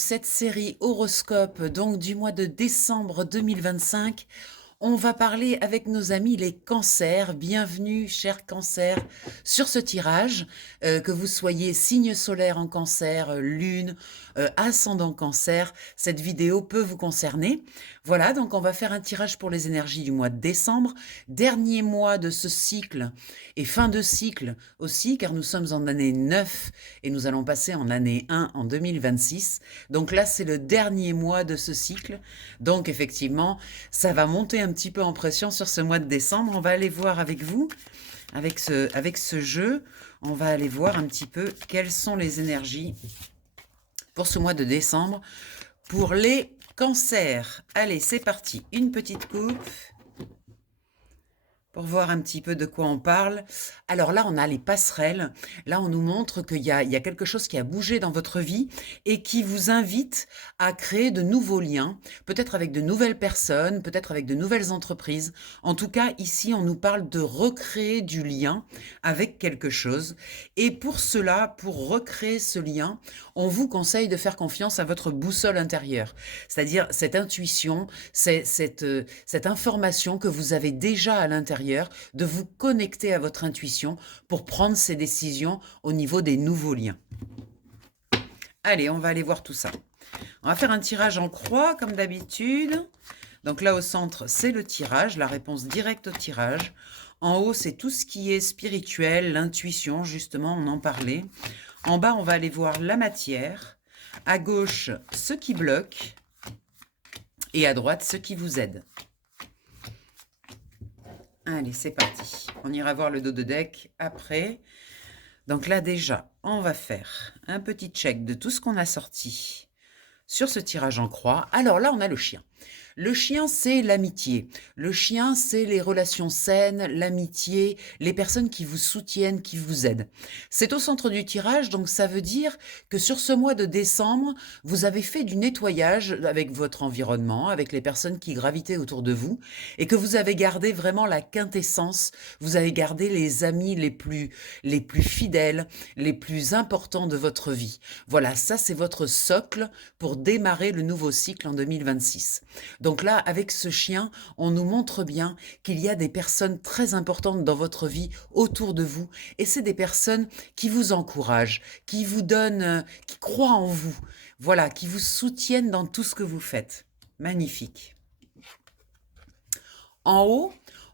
cette série horoscope donc du mois de décembre 2025. On va parler avec nos amis les cancers. Bienvenue, chers cancers, sur ce tirage. Que vous soyez signe solaire en cancer, lune, ascendant cancer, cette vidéo peut vous concerner. Voilà, donc on va faire un tirage pour les énergies du mois de décembre, dernier mois de ce cycle et fin de cycle aussi, car nous sommes en année 9 et nous allons passer en année 1 en 2026. Donc là, c'est le dernier mois de ce cycle. Donc effectivement, ça va monter un petit peu en pression sur ce mois de décembre. On va aller voir avec vous, avec ce jeu, on va aller voir un petit peu quelles sont les énergies pour ce mois de décembre pour les cancers. Allez, c'est parti. Une petite coupe pour voir un petit peu de quoi on parle. Alors là, on a les passerelles. Là, on nous montre qu'il y a quelque chose qui a bougé dans votre vie et qui vous invite à créer de nouveaux liens, peut-être avec de nouvelles personnes, peut-être avec de nouvelles entreprises. En tout cas, ici, on nous parle de recréer du lien avec quelque chose. Et pour cela, pour recréer ce lien, on vous conseille de faire confiance à votre boussole intérieure, c'est-à-dire cette intuition, cette information que vous avez déjà à l'intérieur, de vous connecter à votre intuition pour prendre ces décisions au niveau des nouveaux liens. Allez, on va aller voir tout ça. On va faire un tirage en croix comme d'habitude. Donc là au centre, c'est le tirage, la réponse directe au tirage. En haut, c'est tout ce qui est spirituel, l'intuition, justement, on en parlait. En bas, on va aller voir la matière. À gauche, ce qui bloque. Et à droite, ce qui vous aide. Allez, c'est parti. On ira voir le dos de deck après. Donc là, déjà, on va faire un petit check de tout ce qu'on a sorti sur ce tirage en croix. Alors là, on a le chien. Le chien, c'est l'amitié. Le chien, c'est les relations saines, l'amitié, les personnes qui vous soutiennent, qui vous aident. C'est au centre du tirage, donc ça veut dire que sur ce mois de décembre, vous avez fait du nettoyage avec votre environnement, avec les personnes qui gravitaient autour de vous, et que vous avez gardé vraiment la quintessence, vous avez gardé les amis les plus fidèles, les plus importants de votre vie. Voilà, ça c'est votre socle pour démarrer le nouveau cycle en 2026. Donc là, avec ce chien, on nous montre bien qu'il y a des personnes très importantes dans votre vie autour de vous. Et c'est des personnes qui vous encouragent, qui vous donnent, qui croient en vous. Voilà, qui vous soutiennent dans tout ce que vous faites. Magnifique. En haut,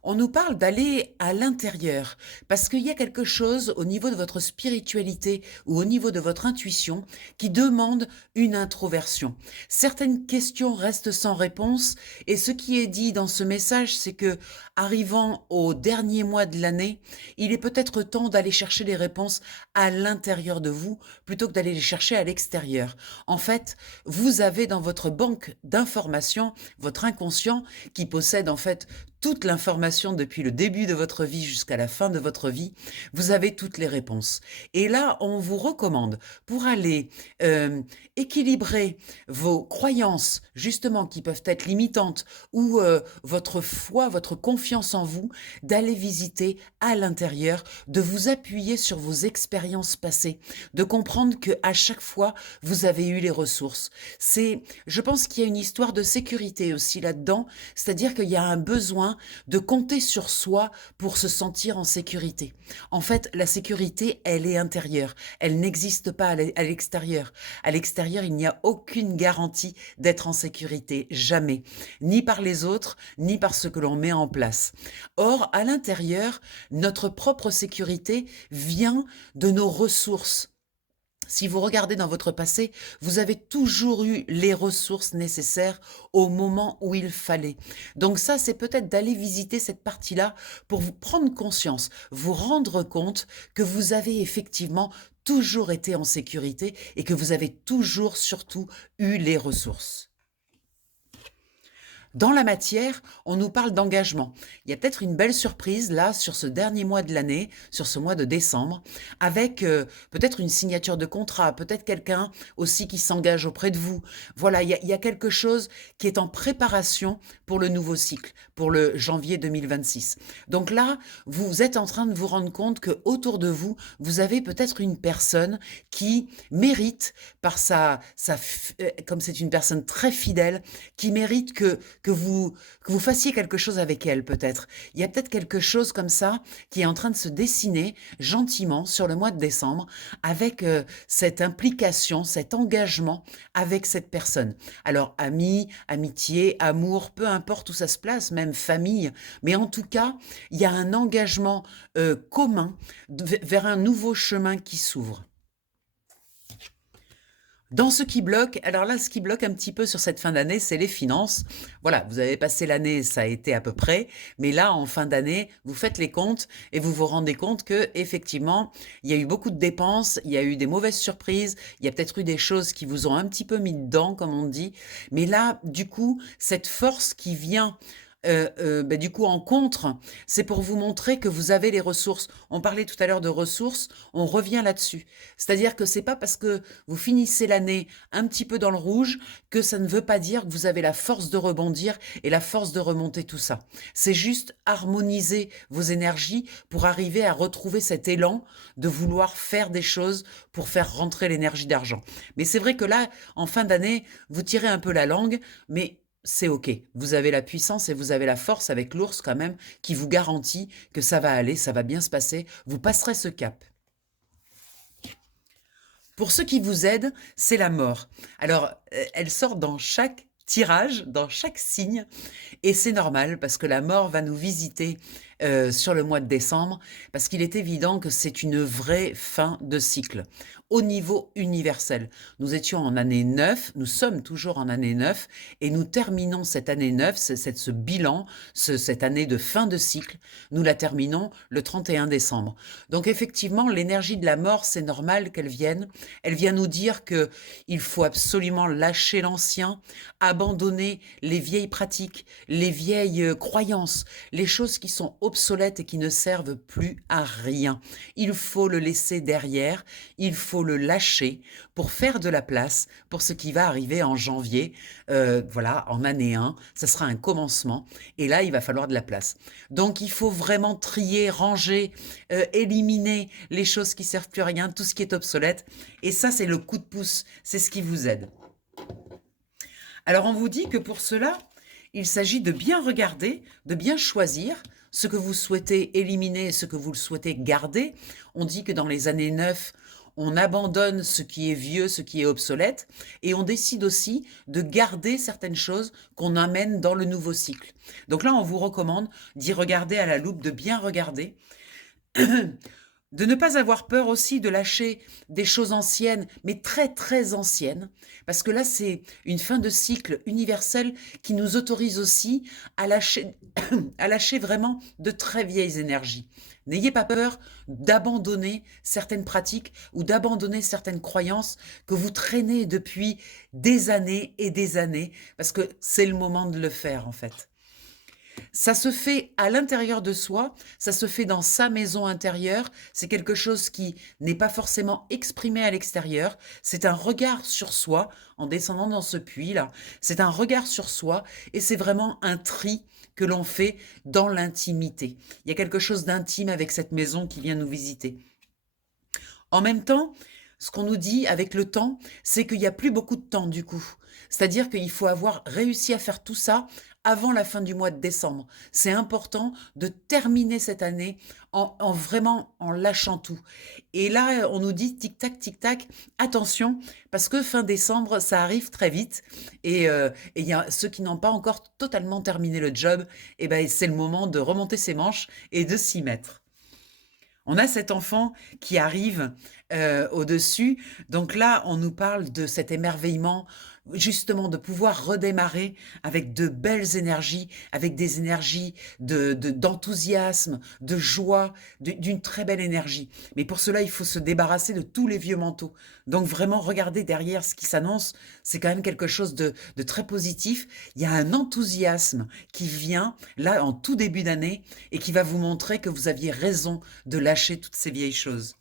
on nous parle d'aller à l'intérieur parce qu'il y a quelque chose au niveau de votre spiritualité ou au niveau de votre intuition qui demande une introversion. Certaines questions restent sans réponse et ce qui est dit dans ce message, c'est que arrivant au dernier mois de l'année, il est peut-être temps d'aller chercher les réponses à l'intérieur de vous plutôt que d'aller les chercher à l'extérieur. En fait, vous avez dans votre banque d'informations, votre inconscient qui possède en fait toute l'information depuis le début de votre vie jusqu'à la fin de votre vie, vous avez toutes les réponses. Et là, on vous recommande, pour aller équilibrer vos croyances, justement, qui peuvent être limitantes, ou votre foi, votre confiance en vous, d'aller visiter à l'intérieur, de vous appuyer sur vos expériences passées, de comprendre qu'à chaque fois, vous avez eu les ressources. Je pense qu'il y a une histoire de sécurité aussi là-dedans, c'est-à-dire qu'il y a un besoin de compter sur soi pour se sentir en sécurité. En fait, la sécurité, elle est intérieure. Elle n'existe pas à l'extérieur. À l'extérieur, il n'y a aucune garantie d'être en sécurité. Jamais. Ni par les autres, ni par ce que l'on met en place. Or, à l'intérieur, notre propre sécurité vient de nos ressources. Si vous regardez dans votre passé, vous avez toujours eu les ressources nécessaires au moment où il fallait. Donc ça, c'est peut-être d'aller visiter cette partie-là pour vous prendre conscience, vous rendre compte que vous avez effectivement toujours été en sécurité et que vous avez toujours surtout eu les ressources. Dans la matière, on nous parle d'engagement. Il y a peut-être une belle surprise là sur ce dernier mois de l'année, sur ce mois de décembre, avec peut-être une signature de contrat, peut-être quelqu'un aussi qui s'engage auprès de vous. Voilà, il y a quelque chose qui est en préparation pour le nouveau cycle, pour le janvier 2026. Donc là, vous êtes en train de vous rendre compte que autour de vous, vous avez peut-être une personne qui mérite, par comme c'est une personne très fidèle, qui mérite que vous fassiez quelque chose avec elle peut-être. Il y a peut-être quelque chose comme ça qui est en train de se dessiner gentiment sur le mois de décembre avec cette implication, cet engagement avec cette personne. Alors amis, amitié, amour, peu importe où ça se place, même famille, mais en tout cas, il y a un engagement commun vers un nouveau chemin qui s'ouvre. Dans ce qui bloque, alors là, ce qui bloque un petit peu sur cette fin d'année, c'est les finances. Voilà, vous avez passé l'année, ça a été à peu près, mais là, en fin d'année, vous faites les comptes et vous vous rendez compte que effectivement, il y a eu beaucoup de dépenses, il y a eu des mauvaises surprises, il y a peut-être eu des choses qui vous ont un petit peu mis dedans, comme on dit. Mais là, du coup, cette force qui vient du coup en contre, c'est pour vous montrer que vous avez les ressources. On parlait tout à l'heure de ressources, on revient là-dessus. C'est-à-dire que c'est pas parce que vous finissez l'année un petit peu dans le rouge que ça ne veut pas dire que vous avez la force de rebondir et la force de remonter tout ça. C'est juste harmoniser vos énergies pour arriver à retrouver cet élan de vouloir faire des choses pour faire rentrer l'énergie d'argent. Mais c'est vrai que là, en fin d'année, vous tirez un peu la langue, mais c'est OK. Vous avez la puissance et vous avez la force avec l'ours quand même qui vous garantit que ça va aller, ça va bien se passer, vous passerez ce cap. Pour ceux qui vous aident, c'est la mort. Alors, elle sort dans chaque tirage, dans chaque signe, et c'est normal parce que la mort va nous visiter sur le mois de décembre, parce qu'il est évident que c'est une vraie fin de cycle au niveau universel. Nous étions en année 9, nous sommes toujours en année 9, et nous terminons cette année 9, ce bilan, cette année de fin de cycle, nous la terminons le 31 décembre. Donc effectivement, l'énergie de la mort, c'est normal qu'elle vienne. Elle vient nous dire que il faut absolument lâcher l'ancien, abandonner les vieilles pratiques, les vieilles croyances, les choses qui sont obsolètes et qui ne servent plus à rien. Il faut le laisser derrière, il faut le lâcher pour faire de la place pour ce qui va arriver en janvier, voilà, en année 1, ça sera un commencement, et là, il va falloir de la place. Donc, il faut vraiment trier, ranger, éliminer les choses qui servent plus à rien, tout ce qui est obsolète, et ça, c'est le coup de pouce, c'est ce qui vous aide. Alors, on vous dit que pour cela, il s'agit de bien regarder, de bien choisir ce que vous souhaitez éliminer et ce que vous souhaitez garder. On dit que dans les années 9, on abandonne ce qui est vieux, ce qui est obsolète, et on décide aussi de garder certaines choses qu'on amène dans le nouveau cycle. Donc là, on vous recommande d'y regarder à la loupe, de bien regarder. De ne pas avoir peur aussi de lâcher des choses anciennes, mais très très anciennes, parce que là c'est une fin de cycle universelle qui nous autorise aussi à lâcher, à lâcher vraiment de très vieilles énergies. N'ayez pas peur d'abandonner certaines pratiques ou d'abandonner certaines croyances que vous traînez depuis des années et des années, parce que c'est le moment de le faire en fait. Ça se fait à l'intérieur de soi, ça se fait dans sa maison intérieure, c'est quelque chose qui n'est pas forcément exprimé à l'extérieur, c'est un regard sur soi en descendant dans ce puits-là, c'est un regard sur soi et c'est vraiment un tri que l'on fait dans l'intimité. Il y a quelque chose d'intime avec cette maison qui vient nous visiter. En même temps, ce qu'on nous dit avec le temps, c'est qu'il n'y a plus beaucoup de temps du coup. C'est-à-dire qu'il faut avoir réussi à faire tout ça avant la fin du mois de décembre. C'est important de terminer cette année en vraiment en lâchant tout. Et là, on nous dit tic-tac, attention, parce que fin décembre, ça arrive très vite. Et il y a ceux qui n'ont pas encore totalement terminé le job, et ben, c'est le moment de remonter ses manches et de s'y mettre. On a cet enfant qui arrive au-dessus. Donc là, on nous parle de cet émerveillement, justement de pouvoir redémarrer avec de belles énergies, avec des énergies d'enthousiasme, de joie, d'une très belle énergie. Mais pour cela, il faut se débarrasser de tous les vieux manteaux. Donc vraiment, regardez derrière ce qui s'annonce, c'est quand même quelque chose de très positif. Il y a un enthousiasme qui vient là en tout début d'année et qui va vous montrer que vous aviez raison de lâcher toutes ces vieilles choses.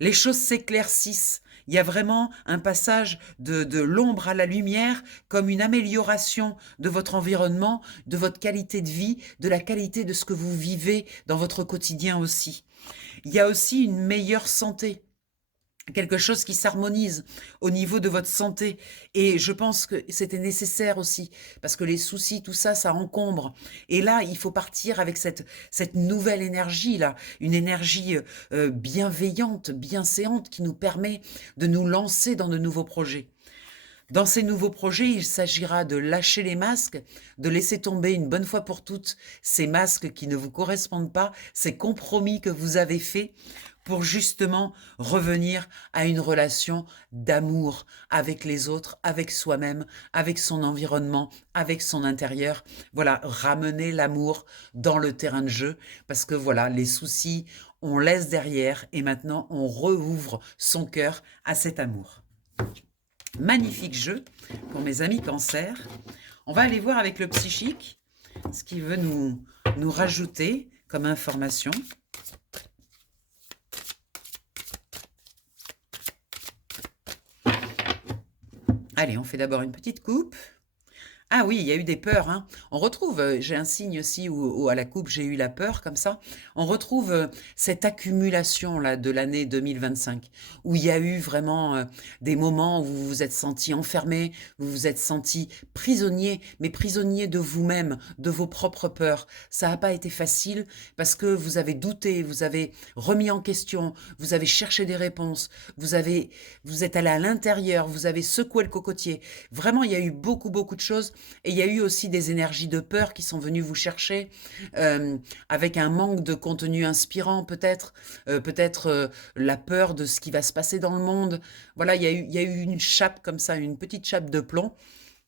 Les choses s'éclaircissent. Il y a vraiment un passage de l'ombre à la lumière, comme une amélioration de votre environnement, de votre qualité de vie, de la qualité de ce que vous vivez dans votre quotidien aussi. Il y a aussi une meilleure santé, quelque chose qui s'harmonise au niveau de votre santé. Et je pense que c'était nécessaire aussi, parce que les soucis, tout ça, ça encombre. Et là, il faut partir avec cette nouvelle énergie-là, une énergie bienveillante, bienséante, qui nous permet de nous lancer dans de nouveaux projets. Dans ces nouveaux projets, il s'agira de lâcher les masques, de laisser tomber une bonne fois pour toutes ces masques qui ne vous correspondent pas, ces compromis que vous avez faits, pour justement revenir à une relation d'amour avec les autres, avec soi-même, avec son environnement, avec son intérieur. Voilà, ramener l'amour dans le terrain de jeu, parce que voilà, les soucis, on laisse derrière et maintenant on rouvre son cœur à cet amour. Magnifique jeu pour mes amis Cancer. On va aller voir avec le psychique ce qu'il veut nous rajouter comme information. Allez, on fait d'abord une petite coupe. Ah oui, il y a eu des peurs, hein. On retrouve, j'ai un signe aussi où à la coupe, j'ai eu la peur comme ça. On retrouve cette accumulation-là de l'année 2025, où il y a eu vraiment des moments où vous vous êtes senti enfermé, vous vous êtes senti prisonnier, mais prisonnier de vous-même, de vos propres peurs. Ça n'a pas été facile parce que vous avez douté, vous avez remis en question, vous avez cherché des réponses, vous êtes allé à l'intérieur, vous avez secoué le cocotier. Vraiment, il y a eu beaucoup, beaucoup de choses. Et il y a eu aussi des énergies de peur qui sont venues vous chercher, avec un manque de contenu inspirant peut-être, la peur de ce qui va se passer dans le monde. Voilà, il y a eu une chape comme ça, une petite chape de plomb.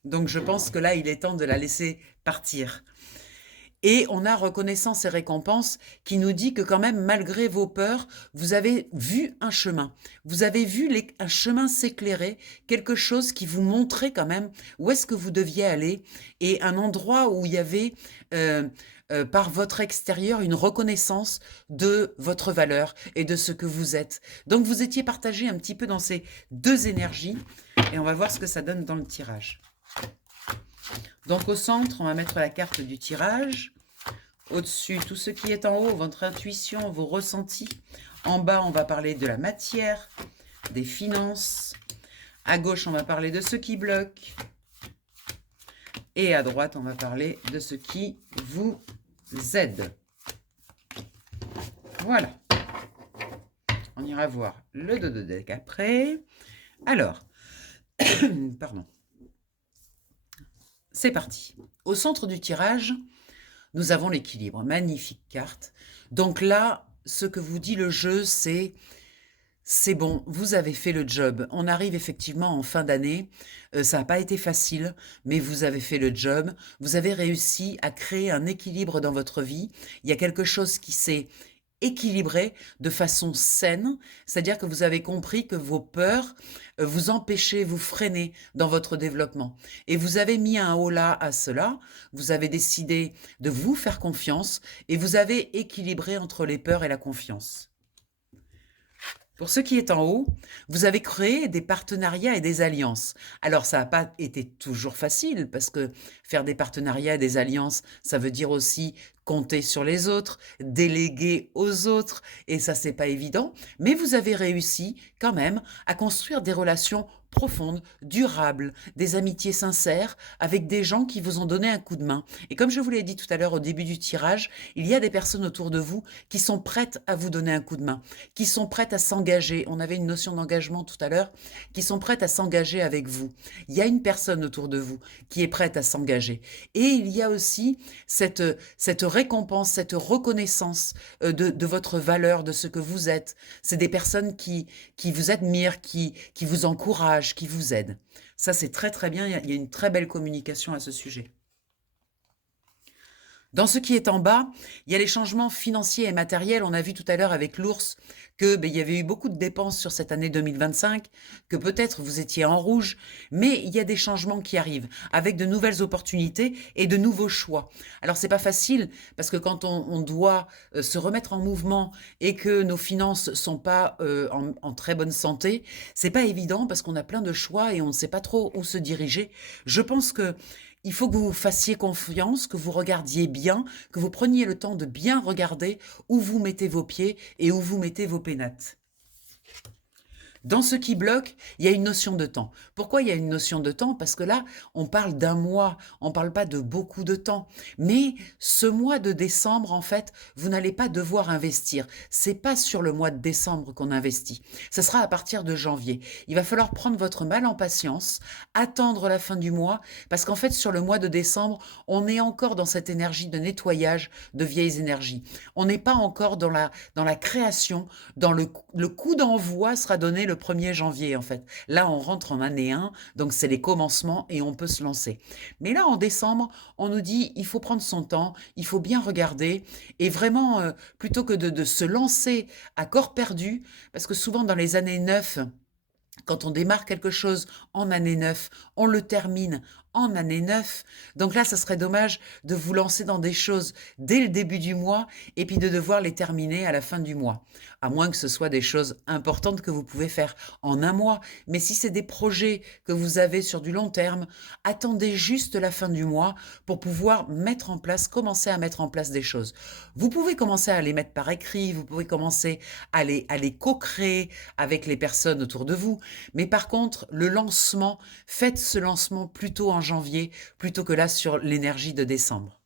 Donc je pense que là, il est temps de la laisser partir. Et on a reconnaissance et récompense qui nous dit que quand même, malgré vos peurs, vous avez vu un chemin. Vous avez vu un chemin s'éclairer, quelque chose qui vous montrait quand même où est-ce que vous deviez aller et un endroit où il y avait, par votre extérieur, une reconnaissance de votre valeur et de ce que vous êtes. Donc vous étiez partagé un petit peu dans ces deux énergies et on va voir ce que ça donne dans le tirage. Donc au centre, on va mettre la carte du tirage. Au-dessus, tout ce qui est en haut, votre intuition, vos ressentis. En bas, on va parler de la matière, des finances. À gauche, on va parler de ce qui bloque. Et à droite, on va parler de ce qui vous aide. Voilà. On ira voir le dos de deck après. Alors, pardon. C'est parti. Au centre du tirage, nous avons l'équilibre. Magnifique carte. Donc là, ce que vous dit le jeu, c'est bon, vous avez fait le job. On arrive effectivement en fin d'année. Ça n'a pas été facile, mais vous avez fait le job. Vous avez réussi à créer un équilibre dans votre vie. Il y a quelque chose qui s'est équilibré de façon saine, c'est-à-dire que vous avez compris que vos peurs vous empêchaient, vous freinaient dans votre développement. Et vous avez mis un holà à cela, vous avez décidé de vous faire confiance et vous avez équilibré entre les peurs et la confiance. Pour ce qui est en haut, vous avez créé des partenariats et des alliances. Alors, ça n'a pas été toujours facile, parce que faire des partenariats et des alliances, ça veut dire aussi compter sur les autres, déléguer aux autres, et ça, c'est pas évident. Mais vous avez réussi quand même à construire des relations profondes, durables, des amitiés sincères avec des gens qui vous ont donné un coup de main. Et comme je vous l'ai dit tout à l'heure au début du tirage, il y a des personnes autour de vous qui sont prêtes à vous donner un coup de main, qui sont prêtes à s'engager. On avait une notion d'engagement tout à l'heure, qui sont prêtes à s'engager avec vous. Il y a une personne autour de vous qui est prête à s'engager. Et il y a aussi cette récompense, cette reconnaissance de votre valeur, de ce que vous êtes. C'est des personnes qui vous admirent, qui vous encouragent, qui vous aident. Ça, c'est très, très bien, il y a une très belle communication à ce sujet. Dans ce qui est en bas, il y a les changements financiers et matériels. On a vu tout à l'heure avec l'ours que, il y avait eu beaucoup de dépenses sur cette année 2025, que peut-être vous étiez en rouge, mais il y a des changements qui arrivent avec de nouvelles opportunités et de nouveaux choix. Alors c'est pas facile parce que quand on doit se remettre en mouvement et que nos finances sont pas en très bonne santé, c'est pas évident parce qu'on a plein de choix et on ne sait pas trop où se diriger. Je pense que il faut que vous vous fassiez confiance, que vous regardiez bien, que vous preniez le temps de bien regarder où vous mettez vos pieds et où vous mettez vos pénates. Dans ce qui bloque, il y a une notion de temps. Pourquoi il y a une notion de temps? Parce que là, on parle d'un mois, on ne parle pas de beaucoup de temps. Mais ce mois de décembre, en fait, vous n'allez pas devoir investir. C'est pas sur le mois de décembre qu'on investit. Ça sera à partir de janvier. Il va falloir prendre votre mal en patience, attendre la fin du mois, parce qu'en fait, sur le mois de décembre, on est encore dans cette énergie de nettoyage de vieilles énergies. On n'est pas encore dans la création, dans le coup d'envoi sera donné le 1er janvier, en fait. Là, on rentre en année 1, donc c'est les commencements et on peut se lancer. Mais là, en décembre, on nous dit, il faut prendre son temps, il faut bien regarder et vraiment, plutôt que de se lancer à corps perdu, parce que souvent dans les années 9, quand on démarre quelque chose en année 9, on le termine en année 9. Donc là, ça serait dommage de vous lancer dans des choses dès le début du mois et puis de devoir les terminer à la fin du mois. À moins que ce soit des choses importantes que vous pouvez faire en un mois. Mais si c'est des projets que vous avez sur du long terme, attendez juste la fin du mois pour pouvoir mettre en place, commencer à mettre en place des choses. Vous pouvez commencer à les mettre par écrit, vous pouvez commencer à les co-créer avec les personnes autour de vous. Mais par contre, le lancement, faites ce lancement plutôt en janvier, plutôt que là sur l'énergie de décembre.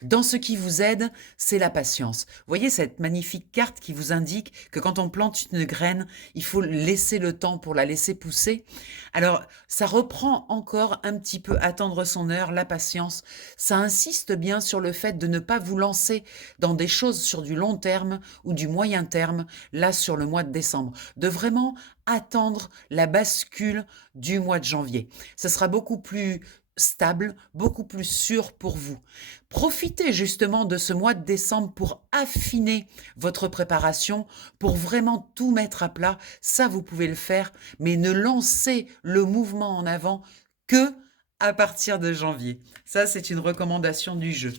Dans ce qui vous aide, c'est la patience. Vous voyez cette magnifique carte qui vous indique que quand on plante une graine, il faut laisser le temps pour la laisser pousser. Alors, ça reprend encore un petit peu attendre son heure, la patience. Ça insiste bien sur le fait de ne pas vous lancer dans des choses sur du long terme ou du moyen terme, là sur le mois de décembre. De vraiment attendre la bascule du mois de janvier. Ce sera beaucoup plus stable, beaucoup plus sûr pour vous. Profitez justement de ce mois de décembre pour affiner votre préparation, pour vraiment tout mettre à plat. Ça, vous pouvez le faire, mais ne lancez le mouvement en avant que à partir de janvier. Ça, c'est une recommandation du jeu.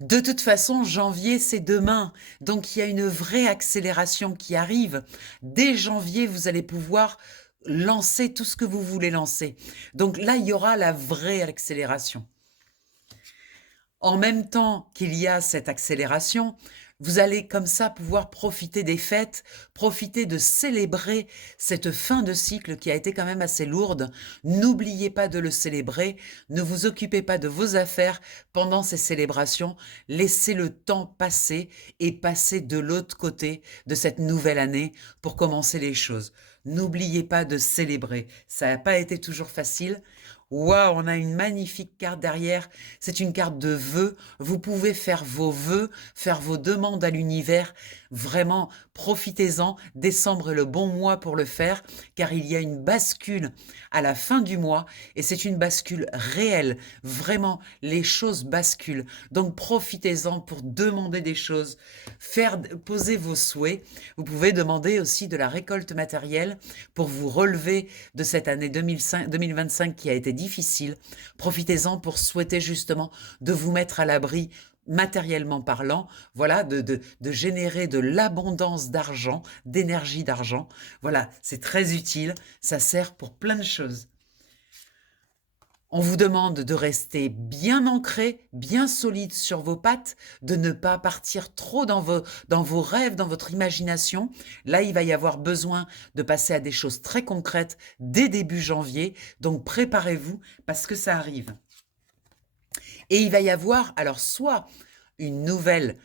De toute façon, janvier, c'est demain. Donc, il y a une vraie accélération qui arrive. Dès janvier, vous allez pouvoir lancer tout ce que vous voulez lancer. Donc là, il y aura la vraie accélération. En même temps qu'il y a cette accélération, vous allez comme ça pouvoir profiter des fêtes, profiter de célébrer cette fin de cycle qui a été quand même assez lourde. N'oubliez pas de le célébrer, ne vous occupez pas de vos affaires pendant ces célébrations, laissez le temps passer et passer de l'autre côté de cette nouvelle année pour commencer les choses. N'oubliez pas de célébrer, ça n'a pas été toujours facile. Waouh, on a une magnifique carte derrière. C'est une carte de vœux. Vous pouvez faire vos vœux, faire vos demandes à l'univers. Vraiment, profitez-en. Décembre est le bon mois pour le faire, car il y a une bascule à la fin du mois et c'est une bascule réelle. Vraiment, les choses basculent. Donc, profitez-en pour demander des choses, poser vos souhaits. Vous pouvez demander aussi de la récolte matérielle pour vous relever de cette année 2025 qui a été difficile. Profitez-en pour souhaiter justement de vous mettre à l'abri matériellement parlant, voilà, de générer de l'abondance d'argent, d'énergie d'argent. Voilà, c'est très utile, ça sert pour plein de choses. On vous demande de rester bien ancré, bien solide sur vos pattes, de ne pas partir trop dans vos rêves, dans votre imagination. Là, il va y avoir besoin de passer à des choses très concrètes dès début janvier. Donc, préparez-vous parce que ça arrive. Et il va y avoir alors soit une nouvelle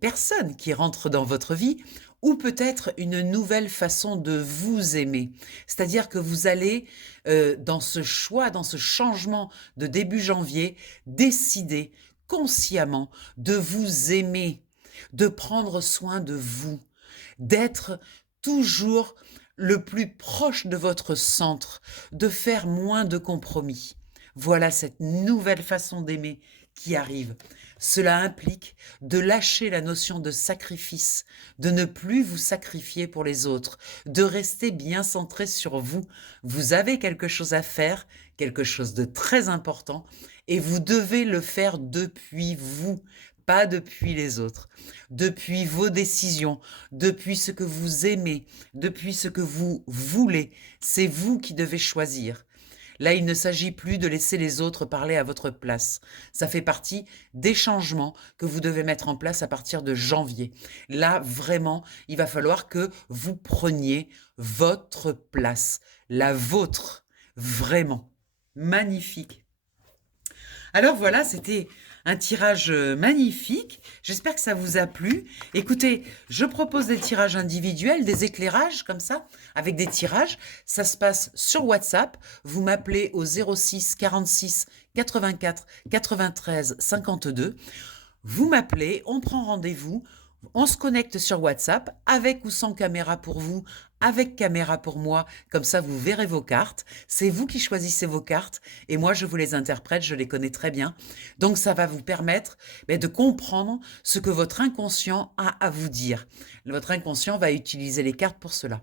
personne qui rentre dans votre vie, ou peut-être une nouvelle façon de vous aimer. C'est-à-dire que vous allez, dans ce choix, dans ce changement de début janvier, décider consciemment de vous aimer, de prendre soin de vous, d'être toujours le plus proche de votre centre, de faire moins de compromis. Voilà cette nouvelle façon d'aimer qui arrive. Cela implique de lâcher la notion de sacrifice, de ne plus vous sacrifier pour les autres, de rester bien centré sur vous. Vous avez quelque chose à faire, quelque chose de très important, et vous devez le faire depuis vous, pas depuis les autres, depuis vos décisions, depuis ce que vous aimez, depuis ce que vous voulez. C'est vous qui devez choisir. Là, il ne s'agit plus de laisser les autres parler à votre place. Ça fait partie des changements que vous devez mettre en place à partir de janvier. Là, vraiment, il va falloir que vous preniez votre place, la vôtre, vraiment. Magnifique. Alors voilà, c'était un tirage magnifique. J'espère que ça vous a plu. Écoutez, je propose des tirages individuels, des éclairages comme ça, avec des tirages. Ça se passe sur WhatsApp. Vous m'appelez au 06 46 84 93 52. Vous m'appelez, on prend rendez-vous. On se connecte sur WhatsApp, avec ou sans caméra pour vous, avec caméra pour moi, comme ça vous verrez vos cartes. C'est vous qui choisissez vos cartes et moi je vous les interprète, je les connais très bien. Donc ça va vous permettre de comprendre ce que votre inconscient a à vous dire. Votre inconscient va utiliser les cartes pour cela.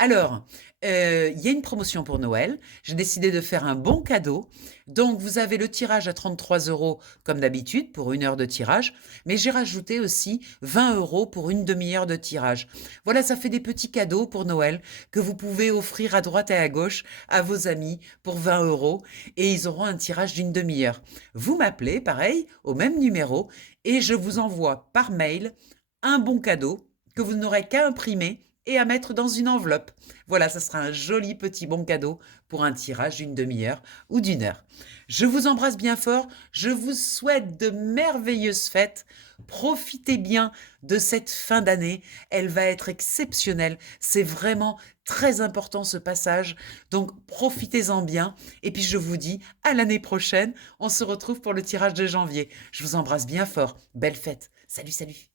Alors, il y a une promotion pour Noël. J'ai décidé de faire un bon cadeau. Donc, vous avez le tirage à 33 € comme d'habitude pour 1 heure de tirage. Mais j'ai rajouté aussi 20 € pour une demi-heure de tirage. Voilà, ça fait des petits cadeaux pour Noël que vous pouvez offrir à droite et à gauche à vos amis pour 20 € et ils auront un tirage d'une demi-heure. Vous m'appelez, pareil, au même numéro et je vous envoie par mail un bon cadeau que vous n'aurez qu'à imprimer et à mettre dans une enveloppe. Voilà, ça sera un joli petit bon cadeau pour un tirage d'une demi-heure ou d'une heure. Je vous embrasse bien fort, je vous souhaite de merveilleuses fêtes. Profitez bien de cette fin d'année, elle va être exceptionnelle. C'est vraiment très important ce passage, donc profitez-en bien. Et puis je vous dis à l'année prochaine, on se retrouve pour le tirage de janvier. Je vous embrasse bien fort, belle fête. Salut, salut.